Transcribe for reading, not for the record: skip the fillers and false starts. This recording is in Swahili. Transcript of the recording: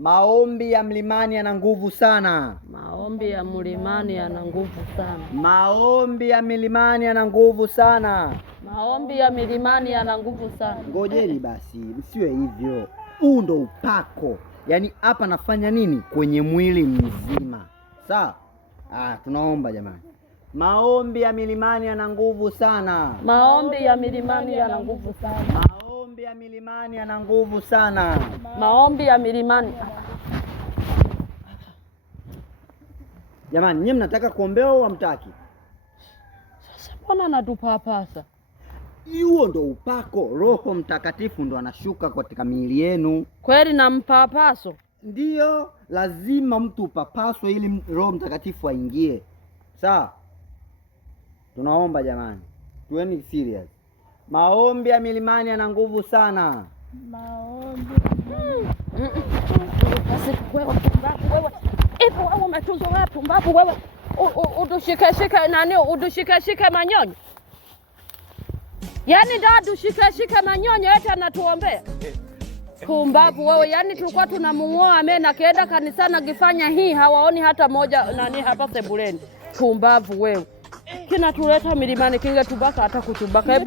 Maombi ya mlimani yana nguvu sana. Maombi ya mlimani yana nguvu sana. Maombi ya milimani yana nguvu sana. Maombi ya milimani yana nguvu sana. Ngojeni basi, msiwe hivyo. Huu ndo upako. Yaani hapa nafanya nini? Kwenye mwili mzima. Sawa? Tunaomba jamani. Maombi ya milimani yana nguvu sana. Maombi ya milimani yana nguvu sana. Maombi ya milimani yana nguvu sana. Maombi ya milimani. Jamani, nyinyi mnataka kuombewa au hamtaki? Sasa mbona natupapasa? Huo ndo upako. Roho Mtakatifu ndo anashuka katika miili yenu. Kweli na mpapaso? Ndiyo, lazima mtu upapaswe ili Roho Mtakatifu aingie. Sawa? Tunaomba jamani. Tuweni serious. Maombi ya milimani yana nguvu sana. Maombi. Wewe ipo wewe umetunzwa wapi mbapo wewe udushika nani udushika manyonyo? Yaani ndio udushika manyonyo yote anatuombea. Pumbavu wewe, yaani tulikuwa tunamung'oa amena kaenda kanisani akifanya hii hawaoni hata moja nani hapa sebuleni. Pumbavu wewe. Kinatuleta milimani kinge tubaka hata kutubaka.